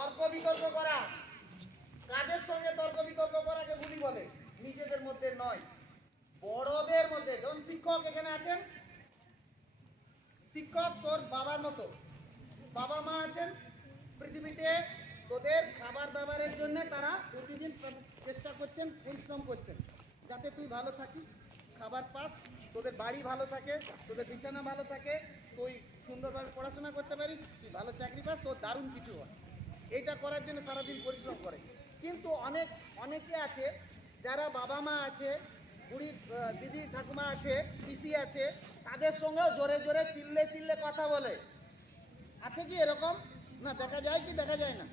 তর্ক বিতর্ক করা, কাদের সঙ্গে তর্ক বিতর্ক করাকে বুলি বলে? নিজেদের মধ্যে নয়, বড়দের মধ্যে। যেমন শিক্ষক এখানে আছেন, শিক্ষক তোর বাবার মতো, বাবা মা আছেন পৃথিবীতে, তোদের খাবার দাবারের জন্য তারা প্রতিদিন চেষ্টা করছেন, পরিশ্রম করছেন, যাতে তুই ভালো থাকিস, খাবার পাস, তোদের বাড়ি ভালো থাকে, তোদের বিছানা ভালো থাকে, তুই সুন্দরভাবে পড়াশোনা করতে পারিস, তুই ভালো চাকরি পাস, তোর দারুণ কিছু হয়। এইটা করার জন্য সারাদিন পরিশ্রম করে। কিন্তু অনেকে আছে যারা বাবা মা আছে, বুড়ি দিদি ঠাকুমা আছে, পিসি আছে, তাদের সঙ্গেও জোরে জোরে চিল্লে চিল্লে কথা বলে। আছে কি এরকম? না, দেখা যায় কি দেখা যায় না?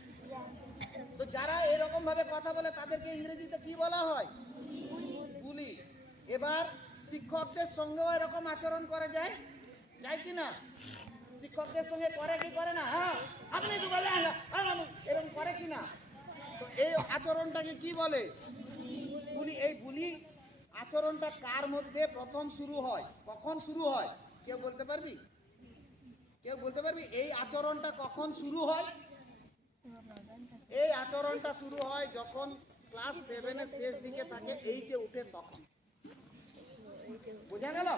তো যারা এরকম ভাবে কথা বলে তাদেরকে ইংরেজিতে কি বলা হয়? বুলি। এবার শিক্ষকদের সঙ্গেও এরকম আচরণ করা যায়, যায় কি না? শিক্ষকদের সঙ্গে করে কি করে না? হ্যাঁ, আপনি তো বলে এরকম করে কি না? তো এই আচরণটাকে কি বলে? বুলি। এই বুলি আচরণটা কার মধ্যে প্রথম শুরু হয়, কখন শুরু হয়? কেউ বলতে পারবি? কেউ বলতে পারবি এই আচরণটা কখন শুরু হয়? এই আচরণটা শুরু হয় যখন ক্লাস 7 এর শেষ দিকে থাকে, 8 এ উঠে তখন। বোঝা গেল?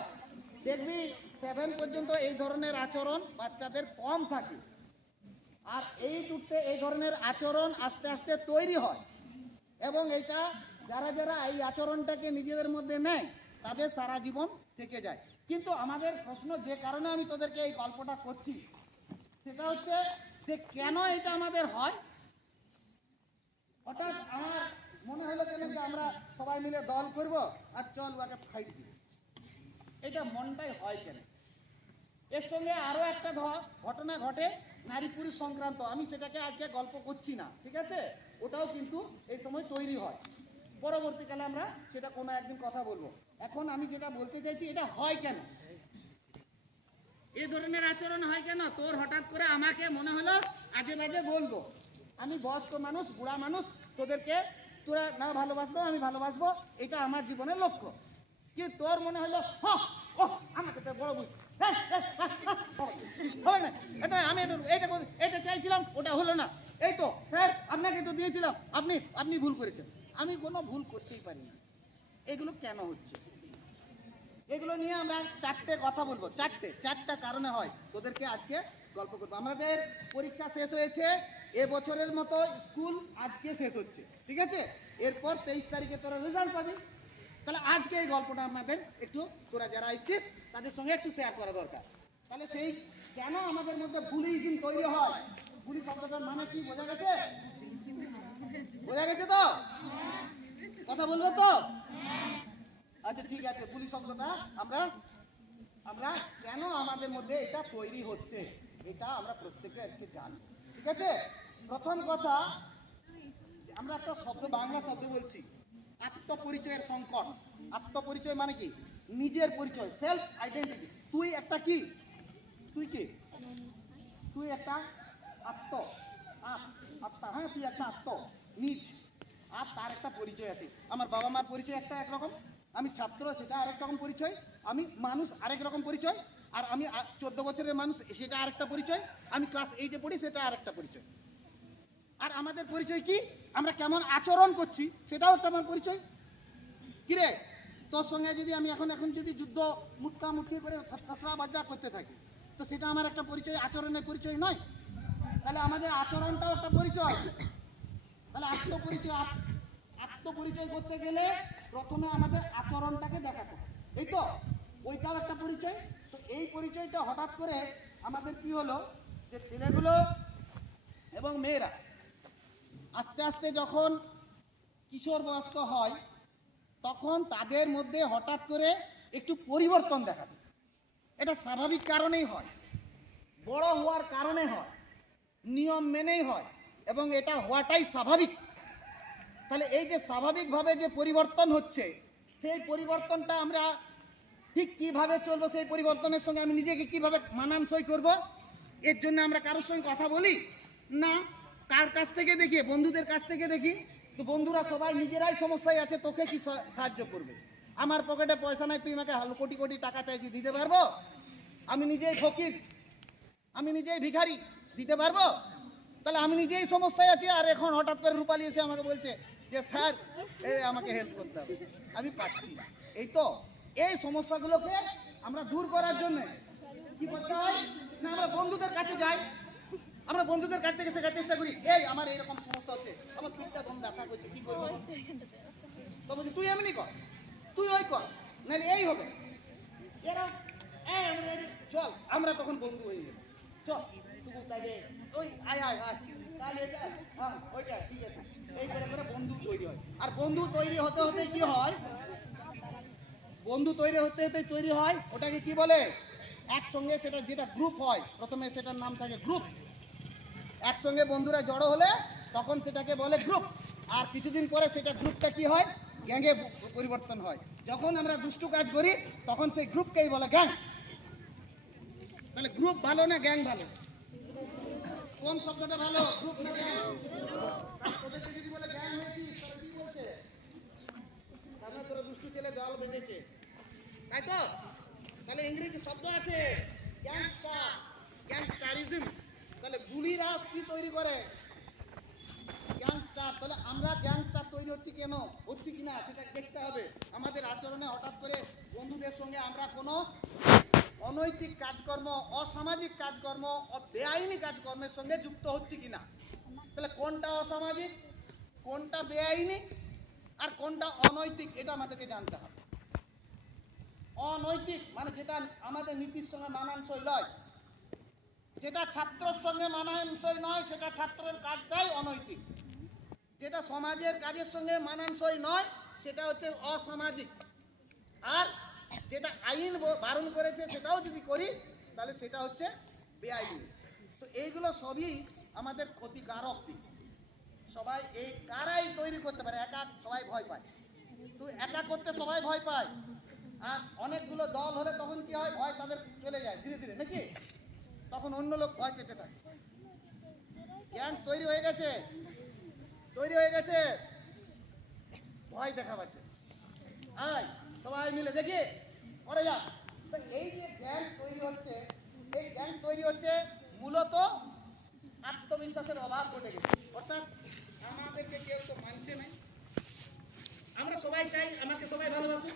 দেখবি 7 পর্যন্ত এই ধরনের আচরণ বাচ্চাদের কম থাকে, আর 8 উঠতে এই ধরনের আচরণ আস্তে আস্তে তৈরি হয়, এবং এটা যারা যারা এই আচরণটাকে নিজেদের মধ্যে নেয় তাদের সারা জীবন থেকে যায়। কিন্তু আমাদের প্রশ্ন, যে কারণে আমি তোদেরকে এই গল্পটা করছি, সেটা হচ্ছে যে কেন এটা আমাদের হয়। হঠাৎ আমার মনে হলো কেন যে আমরা সবাই মিলে দল করব আর চল ওকে ফাইট দিব, এটা মনটাই হয় কেন? এর সঙ্গে আরও একটা ঘটনা ঘটে, নারী পুরুষ সংক্রান্ত। আমি সেটাকে আজকে গল্প করছি না, ঠিক আছে? ওটাও কিন্তু এই সময় তৈরি হয়, পরবর্তীকালে আমরা সেটা কোনো একদিন কথা বলবো। এখন আমি যেটা বলতে চাইছি, এটা হয় কেন, এই ধরনের আচরণ হয় কেন? তোর হঠাৎ করে আমাকে মনে হলো আজে বাজে বলবো, আমি বয়স্ক মানুষ, বুড়া মানুষ, তোদেরকে তোরা না ভালোবাসবো, আমি ভালোবাসবো, এটা আমার জীবনের লক্ষ্য। কি তোর মনে হলো আমাকে তো বড় হবে না, আমি এটা চাইছিলাম, ওটা হলো না, এই তো স্যার আপনাকে তো দিয়েছিলাম, আপনি ভুল করেছেন। আমি কোনো ভুল করতেই পারি না। এগুলো কেন হচ্ছে? এগুলো নিয়ে আমরা চারটে কথা বলবো, চারটা কারণে হয়। তোদেরকে আজকে গল্প করবো। আমাদের পরীক্ষা শেষ হয়েছে, এবছরের মতো স্কুল আজকে শেষ হচ্ছে, ঠিক আছে? এরপর 23 তারিখে তোরা রেজাল্ট পাবি। তাহলে আজকে এই গল্পটা আমাদের একটু, তোরা যারা আসছিস তাদের সঙ্গে একটু শেয়ার করা দরকার। তাহলে সেই কেন আমাদের মধ্যে বুলিজম তৈরি হয়, বুলি শব্দটার মানে কি বোঝা গেছে? বোঝা গেছে তো? কথা বলবো তো? আচ্ছা ঠিক আছে, বুলি শব্দটা আমরা কেন আমাদের মধ্যে এটা তৈরি হচ্ছে, এটা আমরা প্রত্যেকে আজকে জানি, ঠিক আছে? প্রথম কথা, আমরা একটা শব্দ, বাংলা শব্দ বলছি, আত্মপরিচয়ের সংকট। আত্মপরিচয় মানে কি? নিজের পরিচয়, সেলফ আইডেন্টিটি। তুই একটা কি? তুই কি? তুই একটা আত্মা, হ্যাঁ, তুই একটা আত্মা, নিজ। আর তার একটা পরিচয় আছে। আমার বাবা মার পরিচয় একটা একরকম, আমি ছাত্র সেটা আরেক রকম পরিচয়, আমি মানুষ আরেক রকম পরিচয়, আর আমি 14 বছরের মানুষ সেটা আরেকটা পরিচয়, আমি ক্লাস 8 এ পড়ি সেটা আরেকটা পরিচয়। আর আমাদের পরিচয় কি? আমরা কেমন আচরণ করছি সেটাও একটা আমার পরিচয়। কিরে, তোর সঙ্গে যদি আমি এখন যদি যুদ্ধ মুটকি করে খসড়া বাজা করতে থাকি, তো সেটা আমার একটা পরিচয়, আচরণের পরিচয় নয়? তাহলে আমাদের আচরণটাও একটা পরিচয়। তাহলে আত্মপরিচয় করতে গেলে প্রথমে আমাদের আচরণটাকে দেখাতে হবে, এই তো? ওইটাও একটা পরিচয়। তো এই পরিচয়টা হঠাৎ করে আমাদের কি হলো, যে ছেলেগুলো এবং মেয়েরা আস্তে আস্তে যখন কিশোর বয়স্ক হয়, তখন তাদের মধ্যে হঠাৎ করে একটু পরিবর্তন দেখা যায়। এটা স্বাভাবিক কারণেই হয়, বড় হওয়ার কারণে হয়, নিয়ম মেনেই হয়, এবং এটা হওয়াটাই স্বাভাবিক। তাহলে এই যে স্বাভাবিকভাবে যে পরিবর্তন হচ্ছে, সেই পরিবর্তনটা আমরা ঠিক কিভাবে চলবো, সেই পরিবর্তনের সঙ্গে আমি নিজেকে কিভাবে মানানসই করব, এর জন্য আমরা কারোর সঙ্গে কথা বলি না। কার কাছ থেকে দেখি? বন্ধুদের কাছ থেকে দেখি। তো বন্ধুরা সবাই নিজেরাই সমস্যায় আছে, তোকে কি সাহায্য করবে? আমার পকেটে পয়সা নাই, তুই আমাকে কোটি কোটি টাকা চাইছি, দিতে পারবো? আমি নিজেই ফকির, আমি নিজেই ভিখারি, দিতে পারবো? তাহলে আমি নিজেই সমস্যায় আছি, আর এখন হঠাৎ করে রূপালী এসে আমাকে বলছে যে স্যার আমাকে হেল্প করতে হবে, আমি পাচ্ছি না। এই তো এই সমস্যাগুলোকে আমরা দূর করার জন্য কি করতে হয় না, আমরা বন্ধুদের কাছে যাই, আমরা বন্ধুদের কাছ থেকে শেখার চেষ্টা করি, এই আমার এইরকম সমস্যা হচ্ছে, আমার পিঠটা দম ব্যথা করছে, কি করবো? তো বলছি তুই এমনি কর, তুই ওই কর, নাহলে এই হবে। এরা চল, আমরা তখন বন্ধু হয়ে গেল, চল তুই তাইলে ওই আয় আয় আয় তাহলে যাই, হ্যাঁ ওইটা ঠিক আছে। এই করে করে বন্ধু তৈরি হয়, আর বন্ধু তৈরি হতে হতে কি হয়, বন্ধু তৈরি হতে হতে তৈরি হয় ওটাকে কি বলে, একসঙ্গে সেটা যেটা গ্রুপ হয়, প্রথমে সেটার নাম থাকে গ্রুপ। একসঙ্গে বন্ধুরা জড়ো হলে তখন সেটাকে বলে গ্রুপ, আর কিছুদিন পরে সেটা গ্রুপটা কি হয়, গ্যাংয়ে পরিবর্তন হয়। যখন আমরা দুষ্টু কাজ করি তখন সেই গ্রুপকেই বলে গ্যাং। তাহলে গ্রুপ ভালো না গ্যাং ভালো? কোন শব্দটা ভালো, গ্রুপ না গ্যাং? ওদেরকে যদি বলে গ্যাং হয়েছিস তাহলে কি বলছে, আমরা তোরা দুষ্টু ছেলে দল বেঁধেছে, তাই তো? তাহলে ইংরেজি শব্দ আছে গ্যাংস্টার, গ্যাংস্টারিজম। তাহলে গুলিরা কি তৈরি করে, গ্যাংস্টার। তাহলে আমরা গ্যাংস্টার তৈরি হচ্ছি কেন, হচ্ছি কিনা সেটা দেখতে হবে। আমাদের আচরণে হঠাৎ করে বন্ধুদের সঙ্গে আমরা কোনো অনৈতিক কাজকর্ম, অসামাজিক কাজকর্ম, বেআইনি কাজকর্মের সঙ্গে যুক্ত হচ্ছি কিনা। তাহলে কোনটা অসামাজিক, কোনটা বেআইনি, আর কোনটা অনৈতিক, এটা আমাদেরকে জানতে হবে। অনৈতিক মানে যেটা আমাদের নীতির সঙ্গে মানানসই নয়, যেটা ছাত্রের সঙ্গে মানানসই নয়, সেটা ছাত্রের কাজটাই অনৈতিক। যেটা সমাজের কাজের সঙ্গে মানানসই নয় সেটা হচ্ছে অসামাজিক। আর যেটা আইন বারণ করেছে সেটাও যদি করি তাহলে সেটা হচ্ছে বেআইনি। তো এইগুলো সবই আমাদের ক্ষতিকারক দিক। সবাই এই কারাই তৈরি করতে পারে, একা সবাই ভয় পায়। তো একা করতে সবাই ভয় পায়, আর অনেকগুলো দল হলে তখন কি হয়, ভয় তাদের চলে যায় ধীরে ধীরে, নাকি? তখন অন্য লোক ভয় পেতে থাকে। গ্যাং তৈরি হয়ে গেছে, তৈরি হয়ে গেছে, ভয় দেখা পাচ্ছে, আয় সবাই মিলে দেখি করে যা। তো এই যে গ্যাং তৈরি হচ্ছে, এই গ্যাং তৈরি হচ্ছে মূলত আত্মবিশ্বাসের অভাব ঘটে গেছে। অর্থাৎ আমাদেরকে কেউ তো মানছে না। আমরা সবাই চাই আমাকে সবাই ভালোবাসুক,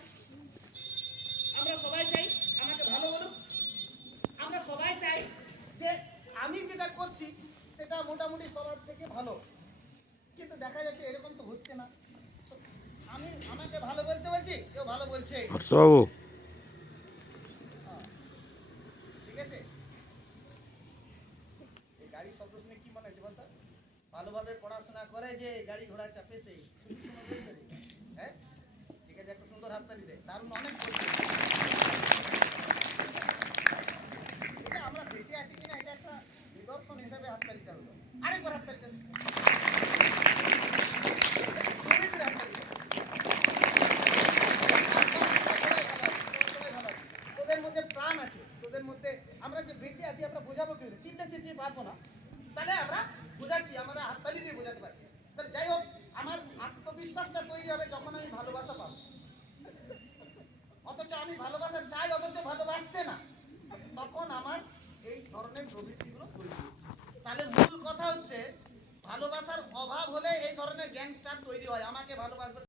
আমরা সবাই চাই আমাকে ভালো বলুক, আমরা সবাই চাই যে আমি যেটা করছি সেটা মোটামুটি সবার থেকে ভালো। কিন্তু দেখা যাচ্ছে এরকম তো হচ্ছে না। আমি আমাকে ভালো বলতে বলছি, কেউ ভালো বলছে, ঠিক আছে? এই গাড়ির শব্দ শুনে কি মনে হচ্ছে বলতো, ভালোভাবে পড়াশোনা করে যে গাড়ি ঘোড়া চাপে সেই, হ্যাঁ ঠিক আছে, একটা সুন্দর হাততালি দে, দারুণ অনেক বলছে। এটা আমরা বেঁচে আছি কিনা এটা একটা নিদর্শন হিসেবে হাততালিটা হলো। আরেকবার হাততালিটা, তোদের মধ্যে প্রাণ আছে, তোদের মধ্যে আমরা যে বেঁচে আছি আমরা বোঝাবো কি, চিন্তা চেঁচিয়ে পারবো না, তাহলে আমরা বোঝাচ্ছি, আমরা হাততালি দিয়ে বোঝাতে পারছি। তাহলে যাই হোক, আমার আত্মবিশ্বাসটা তৈরি হবে যখন আমি ভালোবাসা পাবো। অথচ আমি ভালোবাসা চাই অথচ ভালোবাসছে না, তখন আমার এই ধরনের প্রবৃত্তিগুলো তৈরি হচ্ছে। তাহলে মূল কথা হচ্ছে ভালোবাসার অভাব হলে এই ধরনের গ্যাংস্টার তৈরি হয়। আমাকে ভালোবাসবে